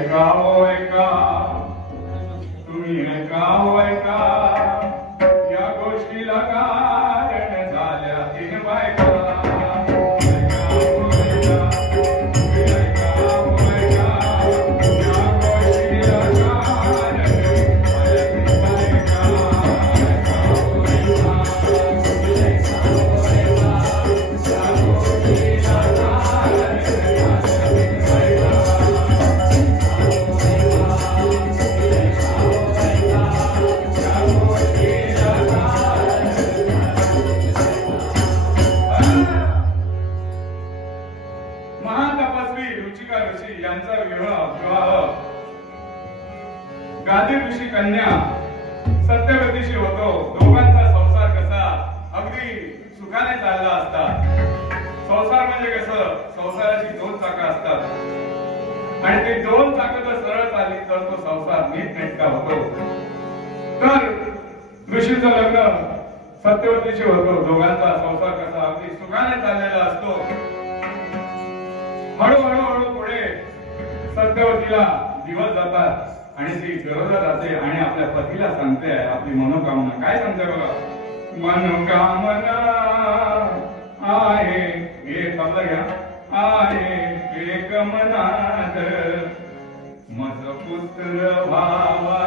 ऐका तुम्ही ऐका या गोष्टीला कारण झाल्या 3 बायका गादी ऋषी कन्या सत्यवतीशी होतो. दोघांचा संसार कसा अगदी सुखाने चालला असता. संसार म्हणजे कसं, संसाराची 2 चाकं असतात आणि ते 2 चाकं जर सरळ चालली तर तो संसार नीटनेटका होतो. तर ऋषीचं लग्न सत्यवतीशी होतो. दोघांचा संसार कसा अगदी सुखाने चाललेला असतो. हळूहळू पुढे सत्यवतीला दिवस जातात आणि ती गरोदर राहते आणि आपल्या पतीला सांगते आपली मनोकामना. काय सांगते बघा, मनोकामना आहे हे पदला घ्या, आहे एक मनात मज पुत्र व्हावा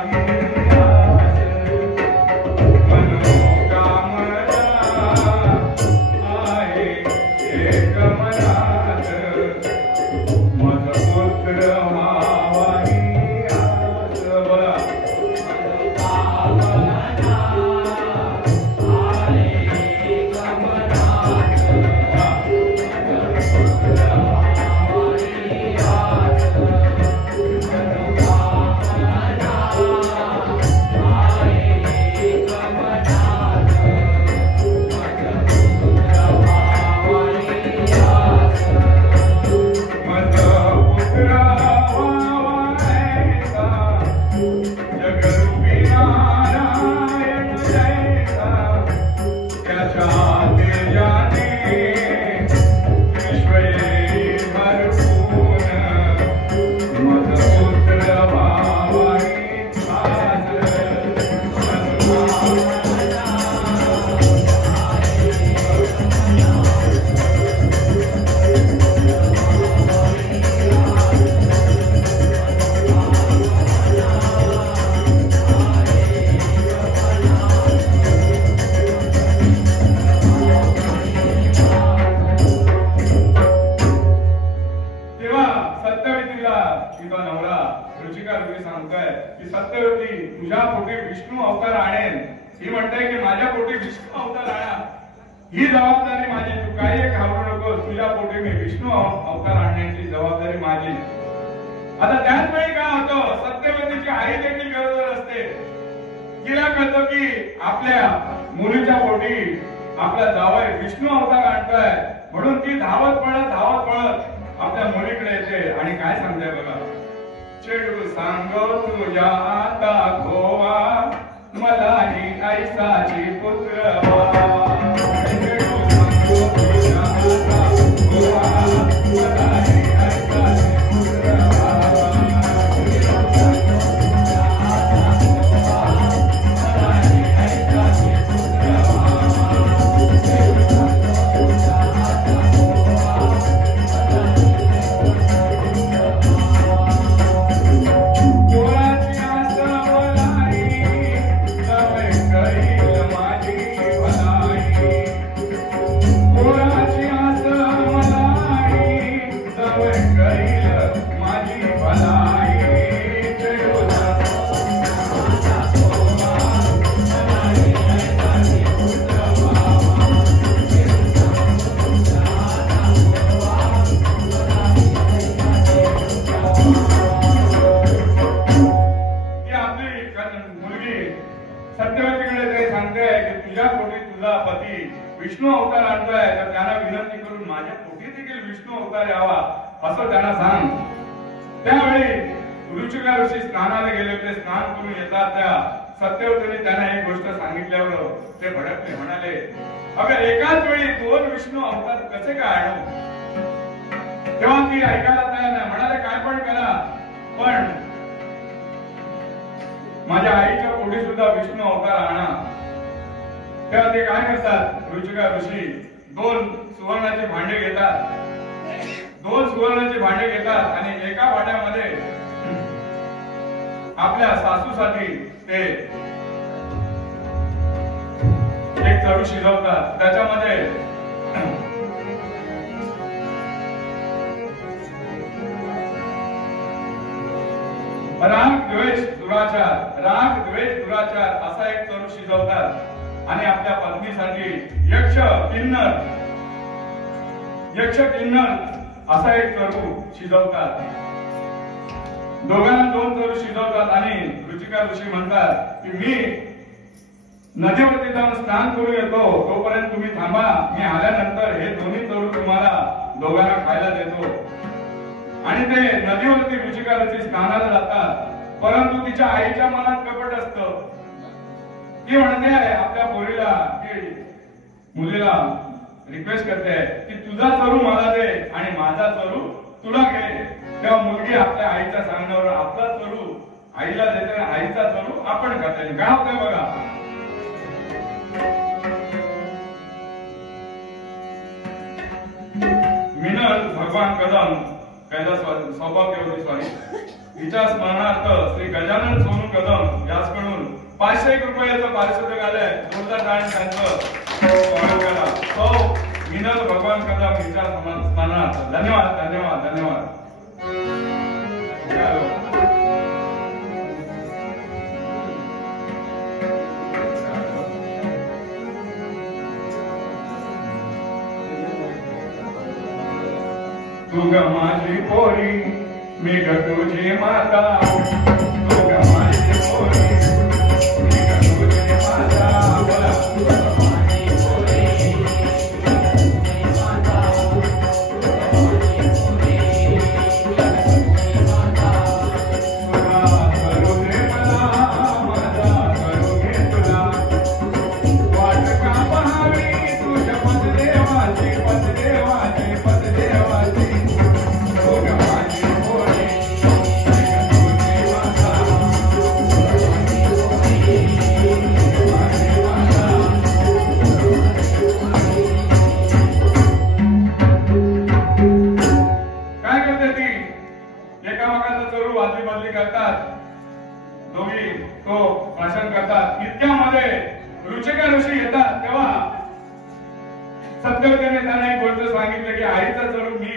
ही जबाबदारी माझी. तू काही घाबरू नको, तुझ्या पोटी मी विष्णू अवतार आणण्याची जबाबदारी माझी. आता त्याच वेळी काय होतं, सत्यवतीची आई देखील गरोदर असते. तिला कळतं की आपल्या मुलीच्या पोटी आपला जावई विष्णू अवतार आणतोय. म्हणून ती धावत पळत आपल्या मुलीकडे येते आणि काय सांगते बघा, चेडू सांगो तुझ्या आता खोवा मलाही ऐसाची पुत्र व्हा. विष्णू अवतार आणतोय तर त्यांना विनंती करून माझ्या पोटी देखील विष्णू अवतार यावा असं त्यांना सांग. त्यावेळी ऋषिका ऋषी स्नानाला गेले होते. स्नान करून येतात त्या सत्यवतीने त्यांना एक गोष्ट सांगितल्यावर ते भडकले. म्हणाले, अगं एकाच वेळी 2 विष्णू अवतार कसे काय आणू? तेव्हा ती ऐकायला तयार नाही. म्हणाले काय पण करा, पण माझ्या आईच्या पोटी सुद्धा विष्णू अवतार आणा. तेव्हा ते काय करतात, ऋचिका ऋषी 2 सुवर्णाचे भांडे घेतात. 2 सुवर्णाचे भांडे घेतात आणि एका भांड्यामध्ये आपल्या सासूसाठी ते एक चरू शिजवतात. त्याच्यामध्ये राग द्वेष दुराचार असा एक चरू शिजवतात आणि आपल्या पत्नीसाठी यक्ष किन्नर असा एक चरू शिजवतात. दोघांना 2 चरू शिजवतात आणि ऋचिका ऋषी म्हणतात की मी नदीवरती जाऊन स्नान करून येतो, तोपर्यंत तुम्ही थांबा. मी आल्यानंतर हे दोन्ही चरू तुम्हाला दोघांना खायला देतो. आणि ते नदीवरती ऋचिका ऋषी स्नानाला जातात. परंतु तिच्या आईच्या मनात कपट असतं. ती म्हणते आपल्या पोरीला की मुलीला रिक्वेस्ट करते की तुझा चरू मला दे आणि माझा चरू तुला घे. तेव्हा मुलगी आपल्या आईच्या सांगण्यावर आपला चरू आईला देते, आईचा चरू आपण खाते. काय होतंय बघा. मिनल भगवान कदम सौभाग्यवती हिच्या स्मरणार्थ श्री गजानन सोनू कदम याचकडून 501 रुपयाचं पारितोषिक आलंय. जोरदार टाळ्या त्यांचं स्वागत करा. सौ मिनल भगवान कदम हिच्या स्मरणार्थ. धन्यवाद धन्यवाद धन्यवाद. तू ग माझी पोरी मी ग तुझी माता. तू ग माझी पोरी मी ग तुझी माता. दोघी तो भाषण करतात. इतक्यामध्ये ऋचिका ऋषी येतात. तेव्हा सत्यवतीने त्यांना एक गोष्ट सांगितलं की आईचा चरू मी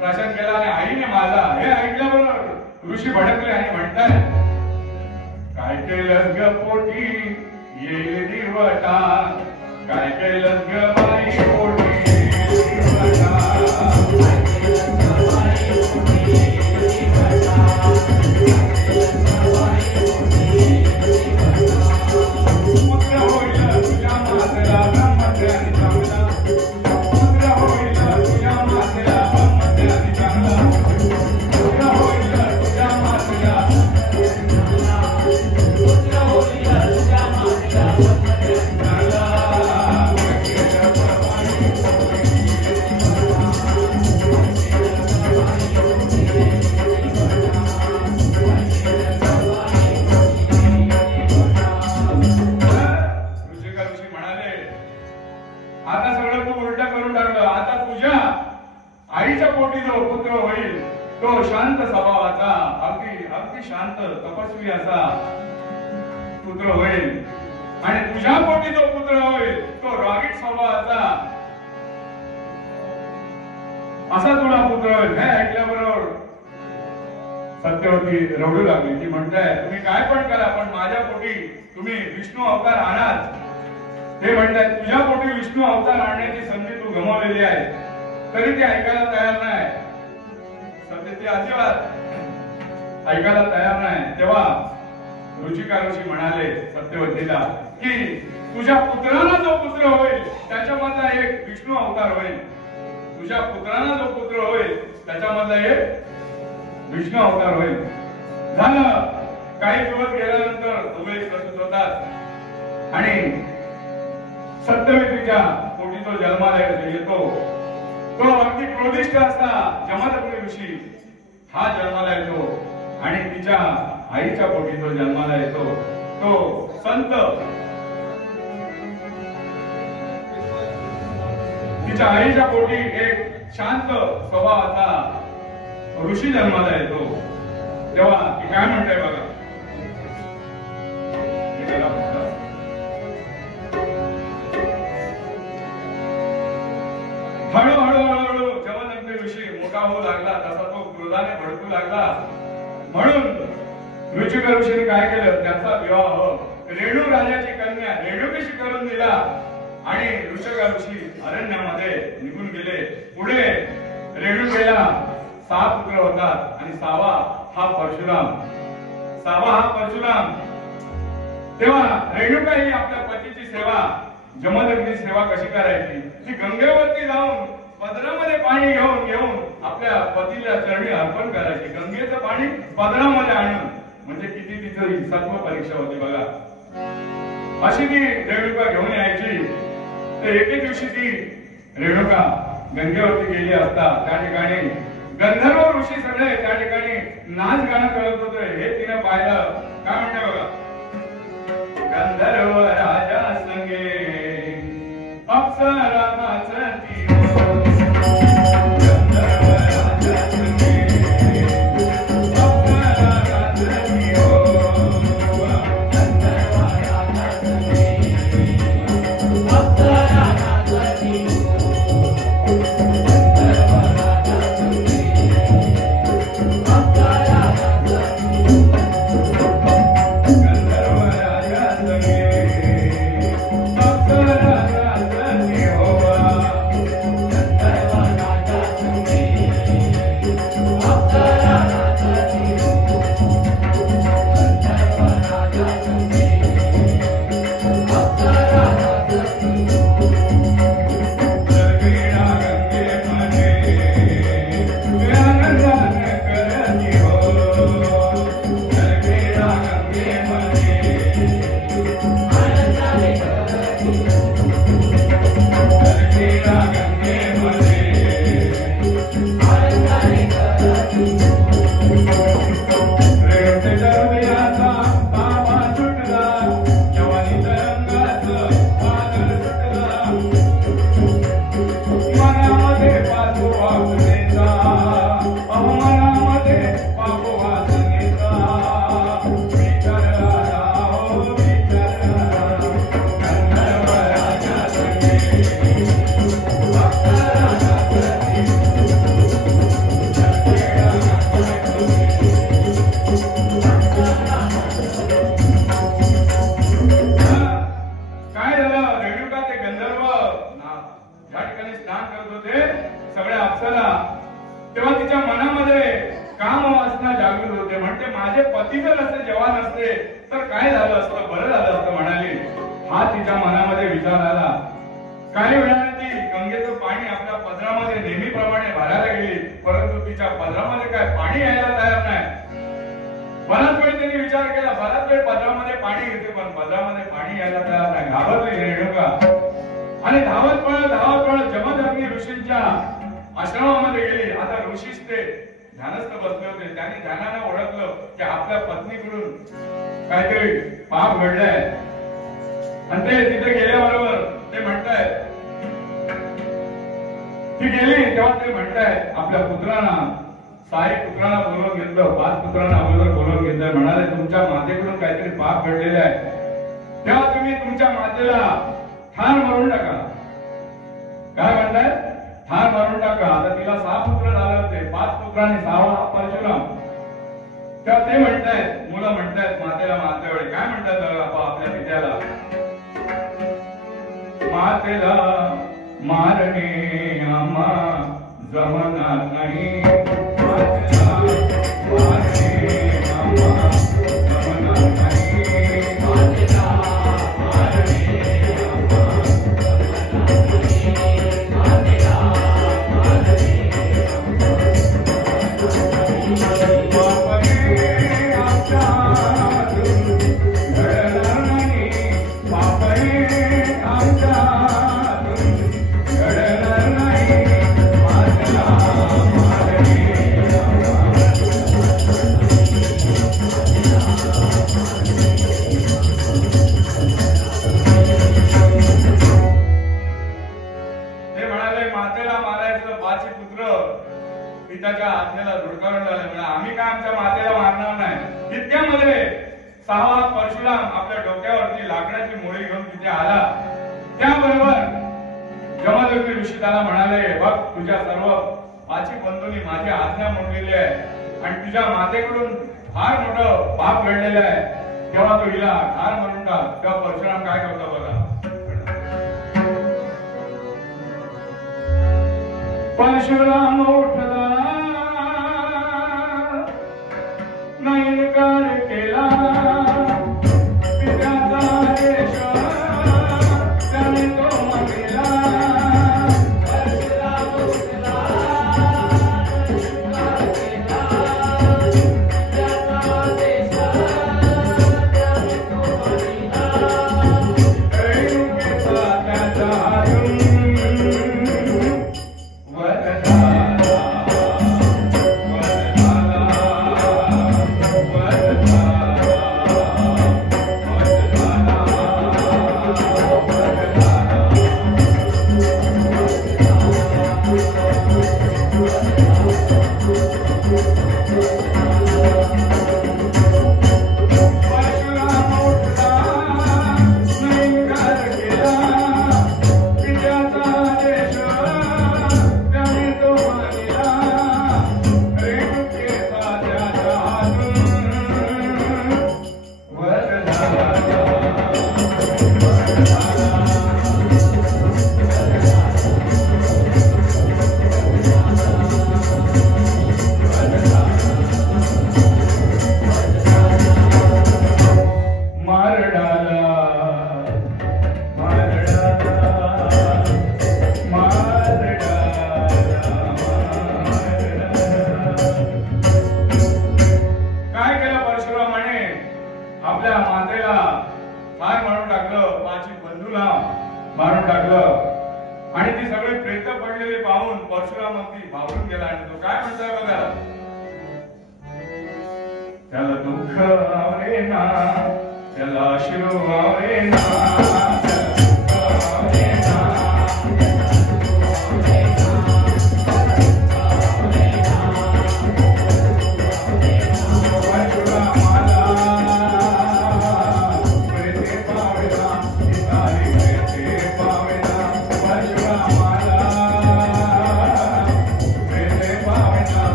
भाषण केला आणि आईने माझा. हे ऐकल्याबरोबर ऋषी भडकले आणि म्हणताय काय केलंस ग पोटी येईल दिवटा. काय केलंस ग बाई पोटी तो शांत स्वभावाचा अगदी शांत तपस्वी असा पुत्र होईल. आणि तुझ्या पोटी जो पुत्र होईल तो रागीट स्वभावाचा असा तुला पुत्र होईल. हे ऐकल्याबरोबर सत्यवती रडू लागली. ती म्हणताय तुम्ही काय पण करा पण माझ्या पोटी तुम्ही विष्णू अवतार आणाल. ते म्हणताय तुझ्या पोटी विष्णू अवतार आणण्याची संधी तू गमावलेली आहे. तरी ते ऐकायला तयार नाही. ते अजिबात ऐकायला तयार नाही. तेव्हा ऋचिका ऋषी म्हणाले सत्यवतीला की तुझ्या पुत्राला जो पुत्र होईल त्याच्यामधला एक विष्णू अवतार होईल. तुझ्या पुत्राला जो पुत्र होईल त्याच्यामधला एक विष्णू अवतार होईल. झालं. काही दिवस गेल्यानंतर दोघे प्रसूत होतात आणि सत्यवतीच्या पोटी तो जन्माला येतो. तो अगदी क्रोधिष्ठ असता जमदग्नी ऋषी हा जन्माला येतो आणि तिच्या आईच्या पोटी तो जन्माला येतो. तो संत तिच्या आईच्या पोटी एक शांत स्वभावाचा ऋषी जन्माला येतो. तेव्हा ती काय म्हणते बघा, हळूहळू जमदग्नी ऋषी मोठा होऊ लागला, तसा तो क्रोधाने भडकू लागला. म्हणून ऋषिक ऋषीने काय केलं, त्याचा विवाह रेणू राजाची कन्या रेणुकेशी करून दिला आणि ऋषिक ऋषी अरण्यामध्ये निघून गेले. पुढे रेणुकेला 6 पुत्र होतात आणि 6वा हा परशुराम. तेव्हा रेणुका ही आपल्या पतीची सेवा, जमदग्नी सेवा कशी करायची, ती गंगेवरती जाऊन पदरामध्ये पाणी घेऊन आपल्या पतीला चरणी अर्पण करायची. गंगेचं पाणी पदरामध्ये आणून, म्हणजे किती तिचं सत्व परीक्षा होती बघा. अशी ती रेणुका घेऊन यायची. तर एके दिवशी ती रेणुका गंगेवरती गेली असता त्या ठिकाणी गंधर्व ऋषी सगळे त्या ठिकाणी नाच गाणं करत होते. हे तिने पाहिलं. काय म्हणते बघा, गंधर्व राजा संगे अप्सरा नाचती हो, गंधर्व राजा संगे अप्सरा नाचती हो, गंधर्व राजा संगे अप्सरा नाचती हो, गंधर्व राजा संगे अप्सरा नाचती हो, गंधर्व राजा संगे अप्सरा नाचती हो, गंधर्व राजा संगे अप्सरा नाचती हो, गंधर्व राजा संगे अप्सरा नाचती हो. गंगेला गंगेमध्ये आनंदान करती हो, गंगेला गंगेमध्ये आनंदाने करती हो, गंगेला गंगेमध्ये आनंदाने करती हो. रेणुकेच्या हृदयाचा ताबा सुटला, जवानीच्या रंगाचं वादळ सुटला, मनामध्ये पापू वासनेचा, मनामध्ये पापू वासनेचा विचार आला हो, विचार आला. गंधर्व राजा संगे अप्सरा नाचती हो, गंगेला गंगेमध्ये अप्सरा नाचती हो. काय झालं, रेणुका ते गंधर्व या ठिकाणी स्नान करत होते, सगळ्या अप्सरा. तेव्हा तिच्या मनामध्ये काम वासना जागृत होते. म्हणते माझे पती जर असे जवान असते तर काय झालं असतं, बरं झालं असतं म्हणाली. हा तिच्या मनामध्ये विचार आला. काही वेळाने ती गंगेचं पाणी आपल्या पदरामध्ये नेहमीप्रमाणे भरायला गेली, परंतु तिच्या पदरामध्ये काय पाणी यायला तयार नाही. बराच वेळ त्यांनी विचार केला, बराच वेळ पदरामध्ये पाणी घेते, पण पदरामध्ये पाणी यायला तयार नाही. घाबरली रेणुका आणि धावत पळत जमदग्नी ऋषींच्या आश्रमामध्ये गेली. आता ऋषीच ते ध्यानस्थ बसले होते. त्यांनी ध्यानाने ओळखलं की आपल्या पत्नीकडून काहीतरी पाप घडलाय आणि ते तिथे गेल्याबरोबर ते म्हणतायत, ती गेली तेव्हा ते म्हणतायत आपल्या पुत्रांना, 6 पुत्रांना बोलवून घेतलं, 5 पुत्रांना अगोदर बोलवून घेतलं. म्हणाले तुमच्या मातेकडून काहीतरी पाप घडलेले आहे, तेव्हा तुम्ही तुमच्या मातेला ठार मारून टाका. काय म्हणताय, ठार मारून टाका. आता तिला 6 पुत्र झाले होते, 5 पुत्रांनी 6वा परशुराम. तेव्हा ते म्हणतायत, मुलं म्हणतायत मातेला मारते वेळी काय म्हणतात आपल्या पित्याला, मातेला मारणे आम्हा जमणार नाही, मातेला मारणे आम्हा जमणार नाही, मातेला मारणे आम्हा जमणार नाही, मातेला मारणे आमच्या म्हणा आम्ही काय आमच्या मातेला मारणार नाही. इतक्यामध्ये 6 परशुराम आपल्या डोक्यावरती लाकडाची मोळी घेऊन तिथे आला. त्याबरोबर जमदग्नी ऋषी त्याला म्हणाले, बघ तुझ्या सर्व 5 बंधूंनी माझी आज्ञा मोडलेली आहे आणि तुझ्या मातेकडून फार मोठं पाप घडलेलं आहे, तेव्हा तो हिला ठार म्हणून टाक. तेव्हा परशुराम काय करतो बघा. परशुराम उठला नाही इन्कार केला, पित्याचा आदेश त्याने तो मागितला. परशुराम उठला इन्कार केला, पित्याचा आदेश त्याने तो मागितला. रेणुकेचा त्याचा हातून आपल्या मातेला ठार मारून टाकलं, 5 बंधूला मारून टाकलं आणि ती सगळी प्रेत पडलेली पाहून परशुराम अगदी भावून गेला. आणि तो काय म्हणतोय बघा, त्याला दुःख आवरेना, त्याला अश्रू आवरेना,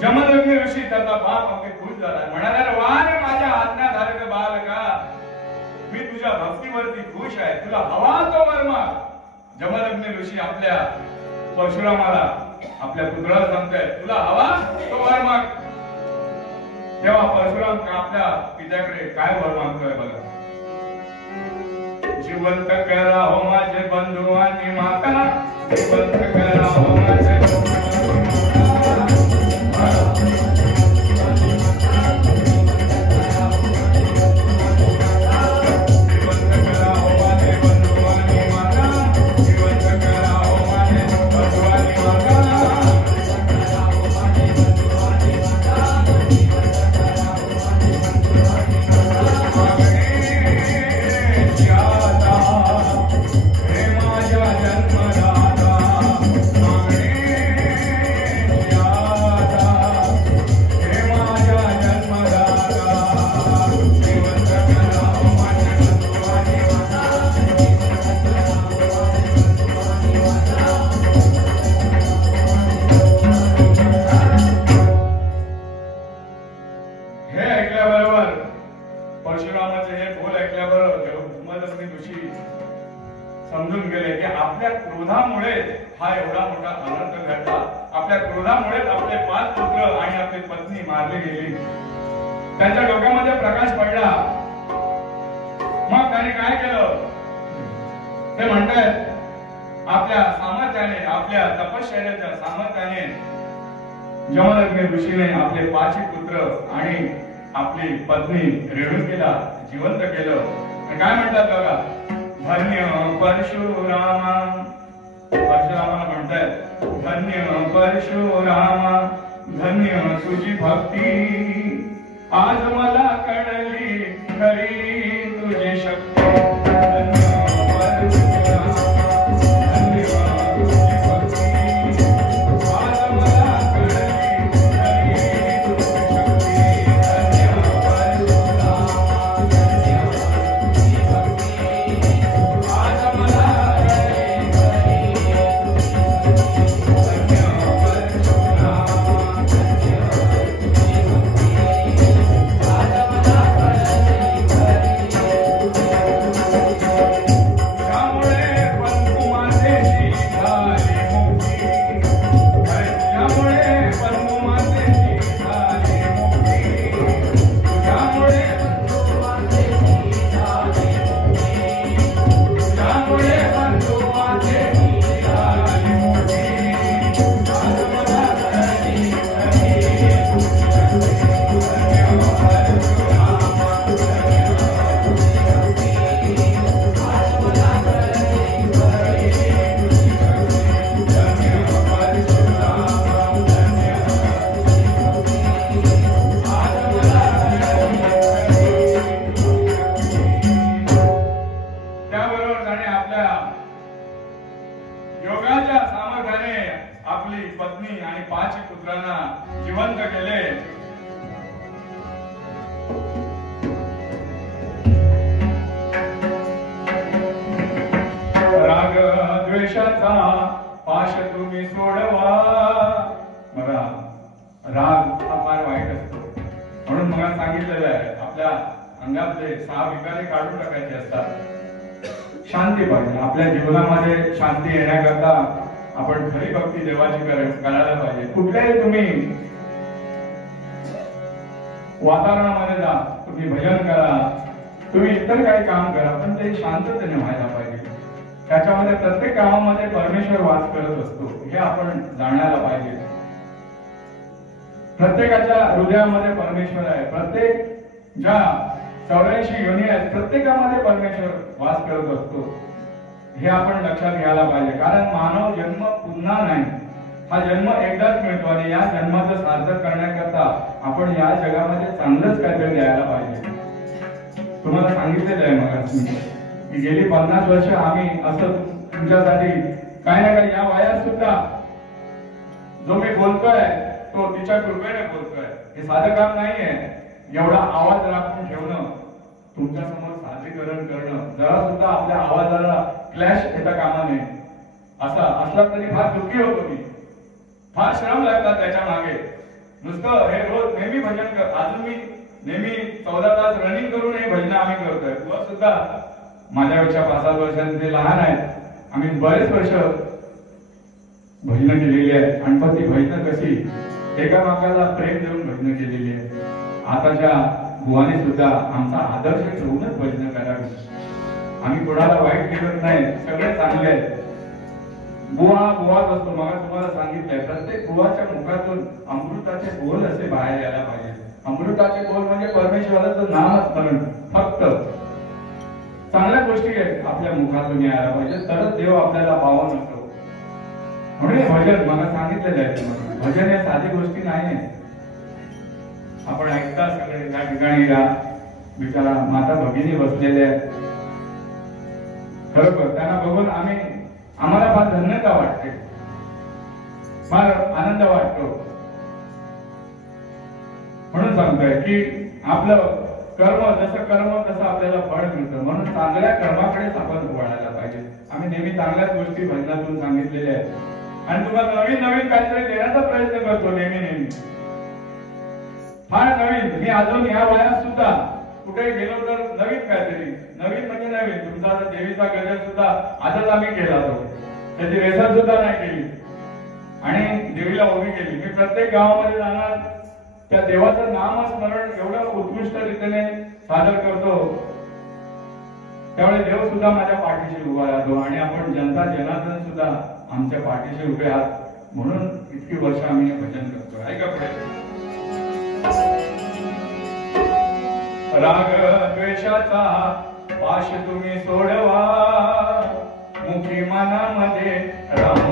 जमदग्नी ऋषी त्याचा बाप अगदी खुश झाला. म्हणाला, वा रे माझ्या आज्ञाधारक बालका, मी तुझ्या भक्तीवरती खुश आहे, तुला हवा तो वर माग. जमदग्नी ऋषी आपल्या परशुरामाला आपल्या पुत्राला सांगताय, तुला हवा तो वर माग. तेव्हा परशुराम आपल्या पित्याकडे काय वर मागतोय बघा. जिवंत करा हो माझे बंधू आणि माता, जिवंत करा हो माझे समजून गेले की आपल्या क्रोधामुळे हा एवढा मोठा अनर्थ घडला. आपल्या क्रोधामुळे आपले 5 पुत्र आणि आपली पत्नी मारली गेली. त्यांच्या डोक्यामध्ये प्रकाश पडला. मग त्याने काय केलं ते म्हणतात, आपल्या सामर्थ्याने, आपल्या तपश्चर्याच्या सामर्थ्याने जमदग्नी ऋषीने आपले 5 पुत्र आणि आपली पत्नी रेणुकेला जिवंत केलं. काय म्हणतात बघा, धन्य परशुरामा म्हणतात, धन्य परशुरामा धन्य तुझी भक्ती, आज मला कळली खरी तुझी शक्ती. योगाच्या सामर्थ्याने आपली पत्नी आणि 5 पुत्रांना जिवंत केले. राग द्वेषाचा पाश तुम्ही सोडवा. बघा, राग हा फार वाईट असतो, म्हणून मला सांगितलेलं आहे आपल्या अंगातले 6 विकारी काढून टाकायचे असतात. शांती पाहिजे आपल्या जीवनामध्ये. शांती येण्याकरता आपण खरी भक्ती देवाची करायला पाहिजे. कुठल्याही तुम्ही वातावरणामध्ये जा, तुम्ही भजन करा, तुम्ही इतर काही काम करा, पण ते शांततेने व्हायला पाहिजे. त्याच्यामध्ये प्रत्येक कामामध्ये परमेश्वर वास करत असतो हे आपण जाणायला पाहिजे. प्रत्येकाच्या हृदयामध्ये परमेश्वर आहे. प्रत्येक ज्या 84 योनी आहेत प्रत्येकामध्ये परमेश्वर वास करत असतो हे आपण लक्षात घ्यायला पाहिजे. कारण मानव जन्म पुन्हा नाही, हा जन्म एकदाच मिळतो आणि या जन्माचं सार्थक करण्याकरता आपण या जगामध्ये चांगलंच काहीतरी द्यायला पाहिजे. तुम्हाला सांगितलेलं आहे मग की गेली 50 वर्ष आम्ही असं तुमच्यासाठी काही ना काही या वयात सुद्धा जो मी बोलतोय तो तिच्या कृपेने बोलतोय. हे साधं काम नाहीये. एवढा आवाज राखून ठेवणं, तुमच्या समोर सादरीकरण करणं, जरा सुद्धा आपल्या आवाजाला क्लॅश येता कामा नये. असा असला तरी फार दुःखी होतो मी. फार श्रम लागतात त्याच्या मागे. नुसतं हे रोज नेहमी भजन कर, अजून मी नेहमी 14 तास रनिंग करून हे भजन आम्ही करतोय. तुला सुद्धा माझ्यापेक्षा 5-7 वर्षांचे लहान आहेत. आम्ही बरेच वर्ष भजन केलेली आहेत. आणि पण ती भजन कशी एकामेकाला प्रेम देऊन भजन केलेली आहे. आताच्या बुवाने सुद्धा आमचा आदर्श ठेवूनच भजन करावी. आम्ही कोणाला वाईट केलं नाही, सगळे चांगले आहेत. बुवा बुवाच असतो. मला तुम्हाला सांगितलंय प्रत्येक बुवाच्या मुखातून अमृताचे बोल असे बाहेर यायला पाहिजे. अमृताचे बोल म्हणजे परमेश्वराचं नामस्मरण. फक्त चांगल्या गोष्टी आहेत आपल्या मुखातून यायला पाहिजे, तरच देव आपल्याला पावन असतो. म्हणून भजन मला सांगितलेलं आहे तुम्हाला. भजन या साधी गोष्टी नाही. आपण ऐकता सगळे त्या ठिकाणी या बिचारा माता भगिनी बसलेले आहेत. खरोखर त्यांना बघून आम्हाला फार धन्यता वाटते, फार आनंद वाटतो. म्हणून सांगतोय की आपलं कर्म जसं तसं आपल्याला फळ मिळतं. म्हणून चांगल्या कर्माकडेच आपण वळायला पाहिजे. आम्ही नेहमी चांगल्याच गोष्टी भजनातून सांगितलेल्या आहेत आणि तुम्हाला नवीन नवीन काहीतरी देण्याचा प्रयत्न करतो नेहमी. फार नवीन. मी अजून या वयात सुद्धा कुठे गेलो तर नवीन काहीतरी, नवीन म्हणजे नवीन. तुमचा देवीचा गजर सुद्धा आजच आम्ही केला तो, त्याची रेसा सुद्धा नाही केली आणि देवीला उभी केली. मी प्रत्येक गावामध्ये जाणार, त्या देवाचं नामस्मरण एवढं उत्कृष्ट रीतीने सादर करतो, त्यावेळी देव सुद्धा माझ्या पाठीशी उभा राहतो आणि आपण जनता जनार्दन सुद्धा आमच्या पाठीशी उभे आहात. म्हणून इतकी वर्ष आम्ही भजन करतो. ऐका पुढे. राग द्वेषाचा पाश तुम्ही सोडवा, मुखी मनामध्ये राम